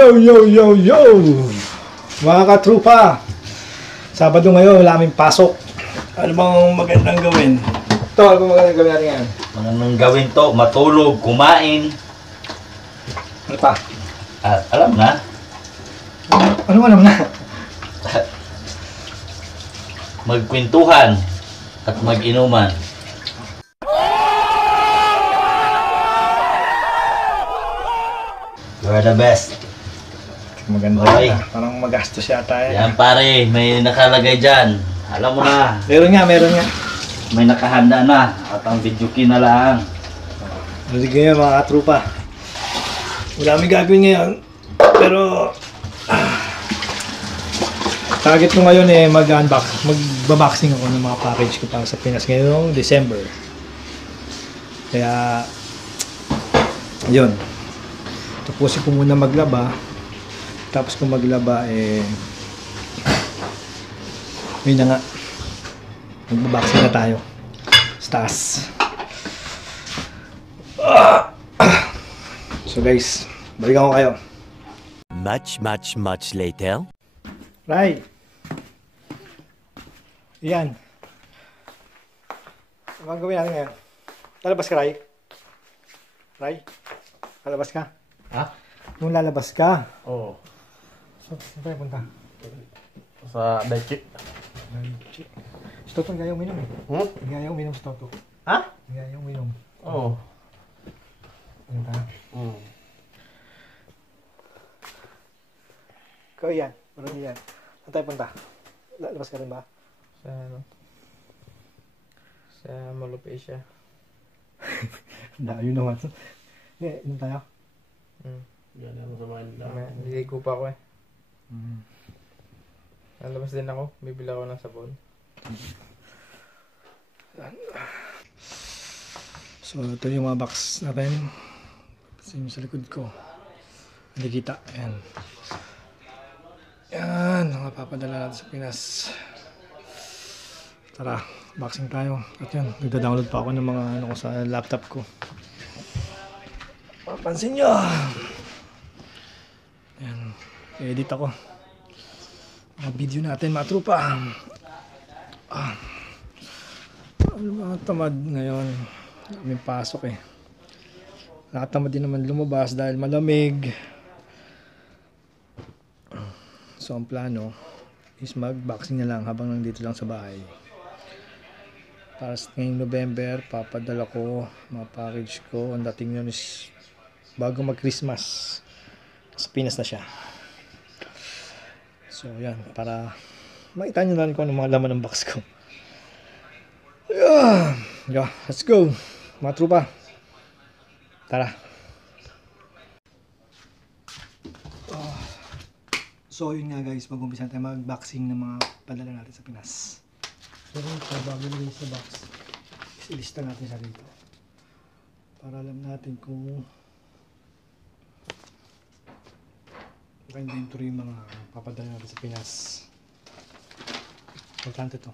Yo! Mga katrupa, Sabado ngayon, wala kaming pasok. Ano bang magandang gawin? Ito, ano bang magandang gawin natin ngayon? Magandang gawin to, matulog, kumain. Ano pa? Alam na. Ano alam na? Magkwentuhan at mag-inuman. You are the best. Maganda. Okay. Parang magastos yata yan. Yan pare, may nakalagay dyan. Alam mo na. Meron nga. May nakahanda na. At ang video key na lang. Sige ngayon mga katrupa. Wala kami gagawin ngayon. Pero target ko ngayon eh magbaboxing ako ng mga package ko para sa Pinas ngayong December. Kaya yun. Tapusin ko muna maglaba. Tapos kung maglaba eh yun na nga. Magbaboxing na tayo. Sa taas. So guys, balikan ko kayo. Much later. Ray! Yan. Ano ang gawin natin ngayon? Lalabas ka, Ray? Ray? Lalabas ka? Ha? Nung lalabas ka? Oo. So, saan tayo punta? Sa Daichi. Si Toto, nagayaw uminom eh. Nagayaw uminom si Toto. Ha? Nagayaw uminom. Oo. Ano tayo? Ikaw yan. Parang yan. Saan tayo punta? Lalabas ka rin ba? Sa ano? Sa Malopecia. Layo naman. Hindi, ano tayo? Yan ang sa Manila. Niligo pa ako eh. Lalabas din ako. Bibili ako ng sabon. So, ito yung mga box natin. Kasi yung sa likod ko. Hindi kita. Ayan. Yan. Mga papadala natin sa Pinas. Tara. Boxing tayo. At yun. Nagda-download pa ako ng mga ano ko sa laptop ko. Papansin nyo. Ayan. Edit ako. Mga video natin mga trupa. Ano mga tamad ngayon. May pasok eh. Nakatamad din naman lumabas dahil malamig. So ang plano is mag-boxing na lang habang nandito lang sa bahay. Para sa ngayong November, papadala ko mga package ko. Ang dating yun is bago mag-Christmas. Sa Pinas na siya. So yan, para makita nyo na rin kung ano mga laman ng box ko. Yeah, let's go mga trupa. Tara. So yun nga guys, mag-umpisa tayo mag-boxing ng mga padala natin sa Pinas. So ito, bago nilagay sa box, ilista natin siya dito. Para alam natin kung inventory yung mga papadala natin sa Pinas. Importante to.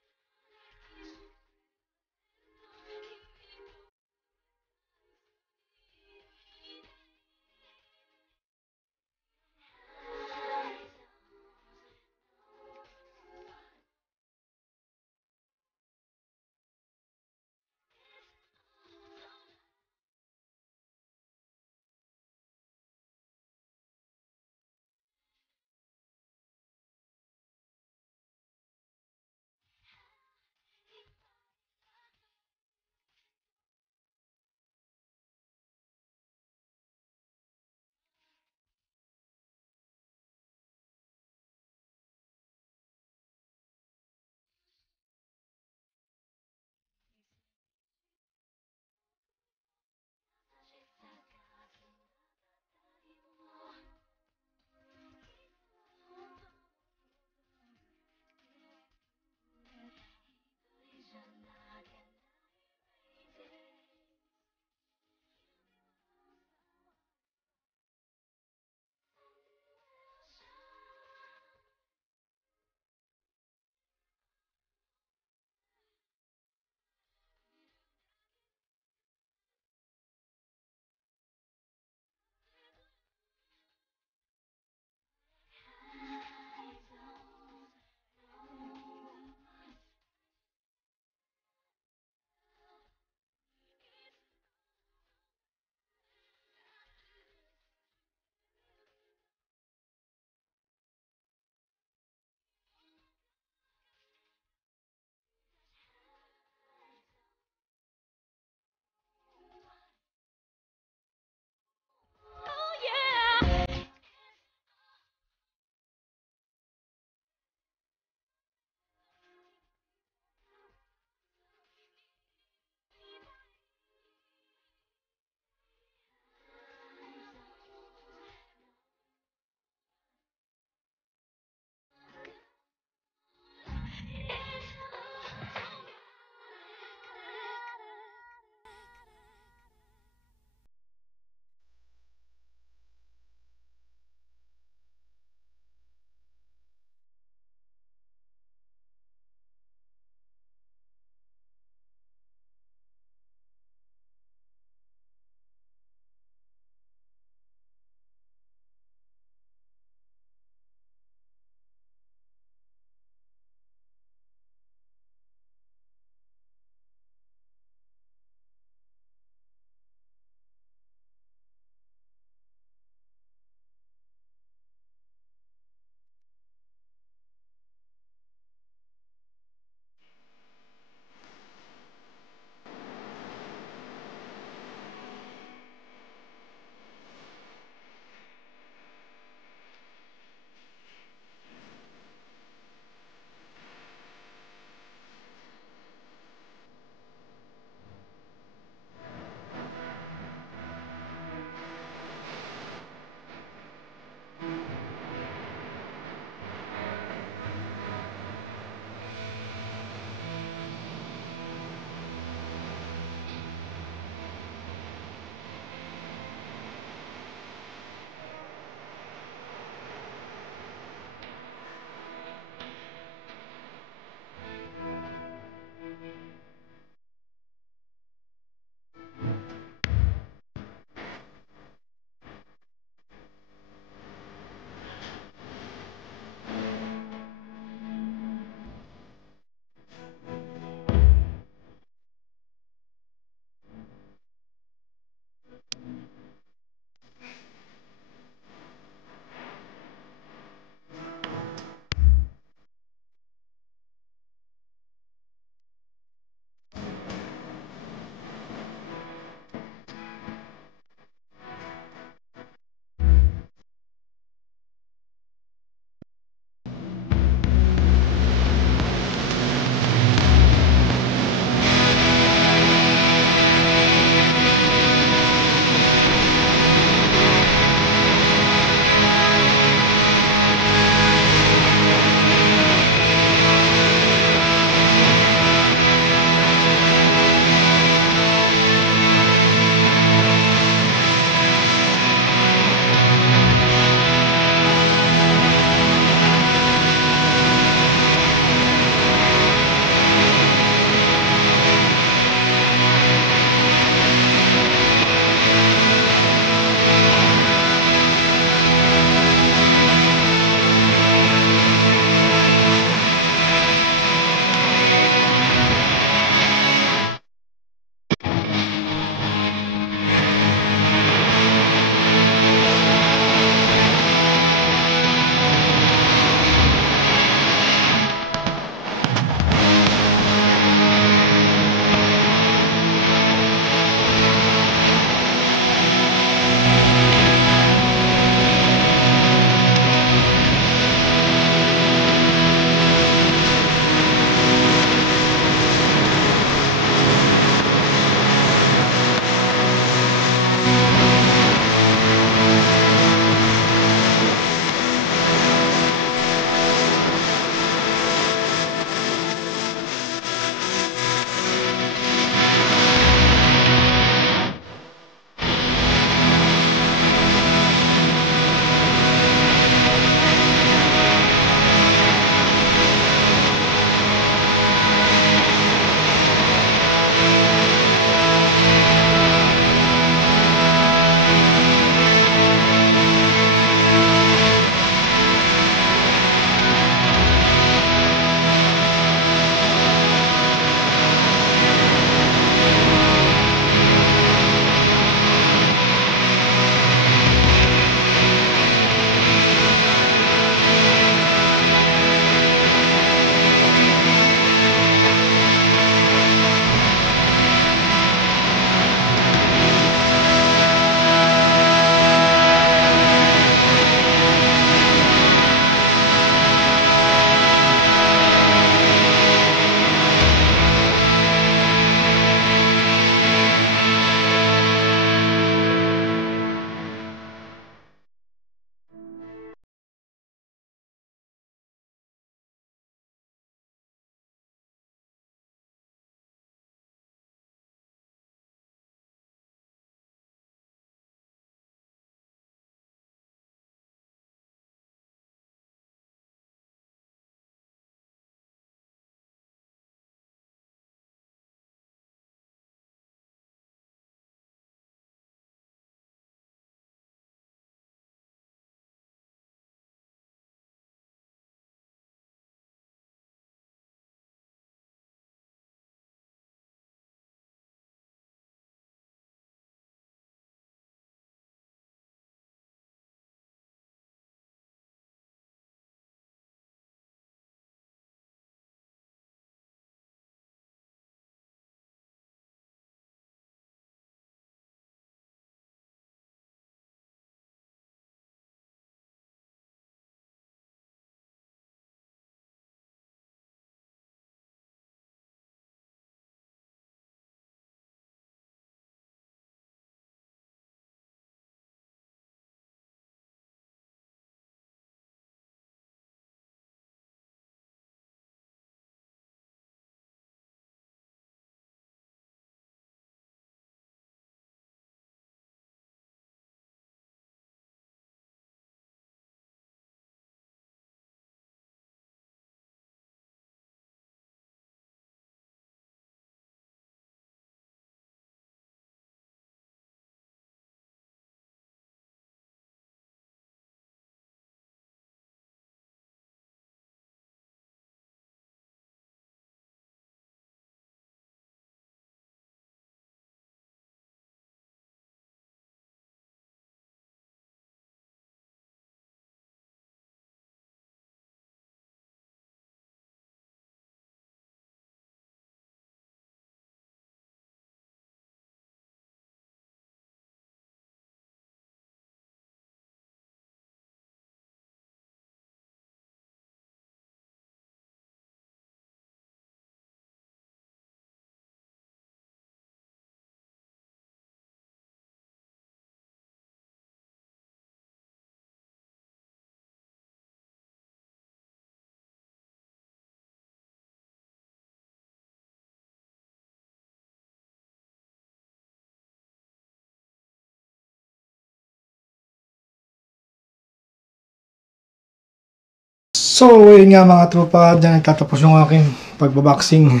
So, yun nga mga tropa, dyan nagtatapos yung aking pagbaboxing.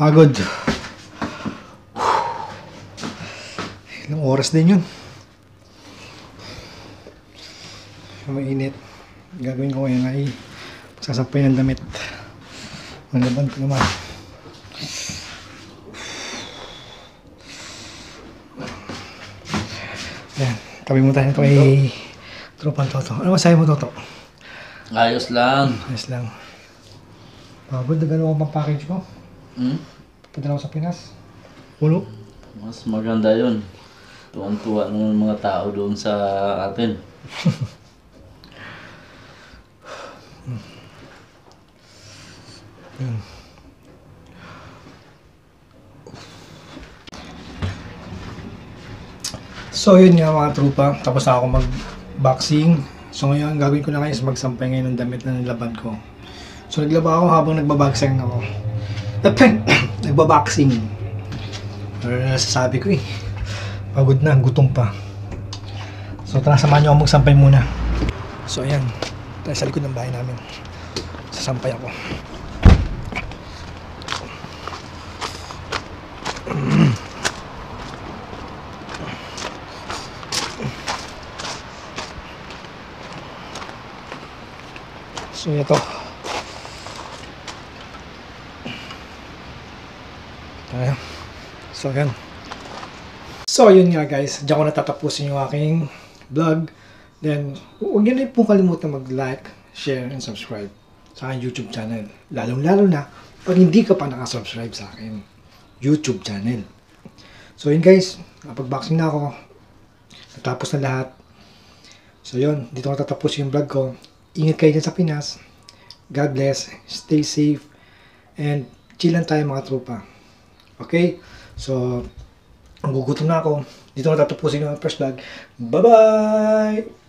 Pagod. Ilang oras din yun. Mainit. Gagawin ko ngayon ay sasampay ng damit. Malaban ko naman. Yan. Tabi mo tayo nito kay Tropang Toto. Ano masahe mo, Toto? Ayos lang. Ayos lang. Pagod na gano'n ang package ko. Padala ko sa Pinas. Puno. Mas maganda yun. Tuwang-tuwa ng mga tao doon sa atin. So yun nga mga trupa, tapos na ako mag-boxing. So ngayon, ang gagawin ko na ngayon is magsampay ngayon ng damit na nilaban ko. So naglaba ako habang nagbaboxing ako. Nagbaboxing. Pero nasasabi ko eh, pagod na, gutom pa. So tara, samahan nyo ako magsampay muna. So ayan, tayo sa likod ng bahay namin. Sasampay ako. So ito. Tayo. So yan. So yun nga guys, diyan ko natatapusin yung aking vlog. Then, huwag nyo rin pong kalimutan mag-like, share, and subscribe sa aking YouTube channel. Lalong-lalo na pag hindi ka pa nakasubscribe sa akin YouTube channel. So yun guys, napag-boxing na ako. Natapos na lahat. So yun, dito ko tatapusin yung vlog ko. Ingat kayo dyan sa Pinas. God bless. Stay safe. And chill lang tayo mga tropa. Okay? So, ang gugutom na ako. Dito ko tatapusin yung first vlog. Bye-bye!